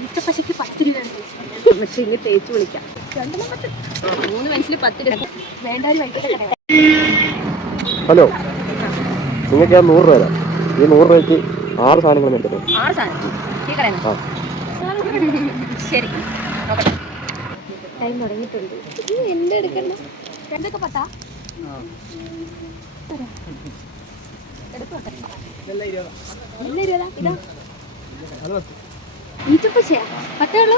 ഈറ്റപ്പശയ്ക്ക് 10 രൂപയാണ് പക്ഷേ ഇനി തേച്ച് വിളിക്കാം. 3 പെൻസിൽ 10 രൂപ. വേണ്ടാരും വൈകിട്ട് കട. ഹലോ, നിങ്ങൾക്ക് ഞാൻ 100 രൂപ തരാം. ഈ 100 രൂപയ്ക്ക് 6 സാധനങ്ങൾ എടുത്തിട്ട് 6 സാധനം ഈ കടയിൽ ശരി ടൈം തുടങ്ങിയിട്ടുണ്ട്. എൻ്റെ എടുക്കണ്ട എന്തൊക്കെ പത്താ ഈറ്റപ്പശയാ 10 ഉള്ളൂ.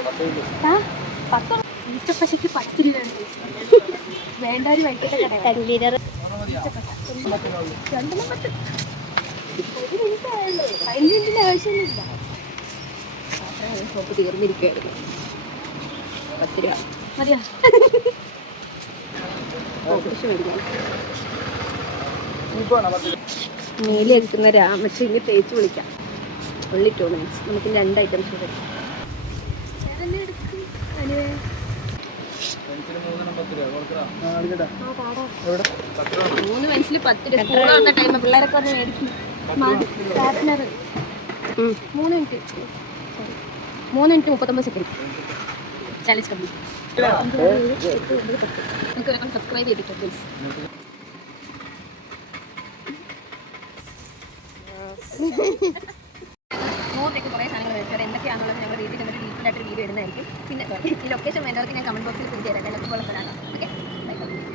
ഈറ്റപ്പശയ്ക്ക് 10 രൂപയാണ് വേണ്ടാരും വൈകിട്ട് കട. 10 ലിറ്റർ 2 10. 1 മിനിറ്റ് ആയല്ലോ. 5 മിനിറ്റിൻ്റെ ആവശ്യമൊന്നുമില്ല. സോപ്പ് തീർന്നിരിക്കുകയായിരുന്നു. 10 രൂപ മതിയാ. മേലെ എടുക്കുന്ന രാമശ്രീ തേച്ച് വിളിക്കാം. only 2 minutes. നമുക്ക് 2 ഐറ്റംസ് വരും. 3 പെൻസിൽ 10 രൂപ. സ്കൂൾ വന്ന ടൈം പിള്ളേരൊക്കെ വന്ന് മേടിക്കും. 3 മിനിറ്റ് 39 സെക്കൻഡ്. 40 കംപ്ലീറ്റ്. നിങ്ങൾക്ക് സബ്സ്ക്രൈബ് ചെയ്തിട്ടോ പ്ലീസ്. നൂറിലേക്ക് കുറേ സാധനങ്ങൾ മേടിച്ചത് എന്തൊക്കെയാണെന്നുള്ളത് ഞങ്ങൾ വീട്ടിൽ ചെന്നിട്ട് ഡീറ്റെയിലായിട്ട് വീഡിയോ ഇടുന്നതായിരിക്കും. പിന്നെ ഈ ലൊക്കേഷൻ വേണ്ടവർക്ക് ഞാൻ കമൻറ്റ് ബോക്സിൽ പിടിച്ചു തരാം. എല്ലാവർക്കും പോലെ സ്ഥലമാണ്. ഓക്കെ.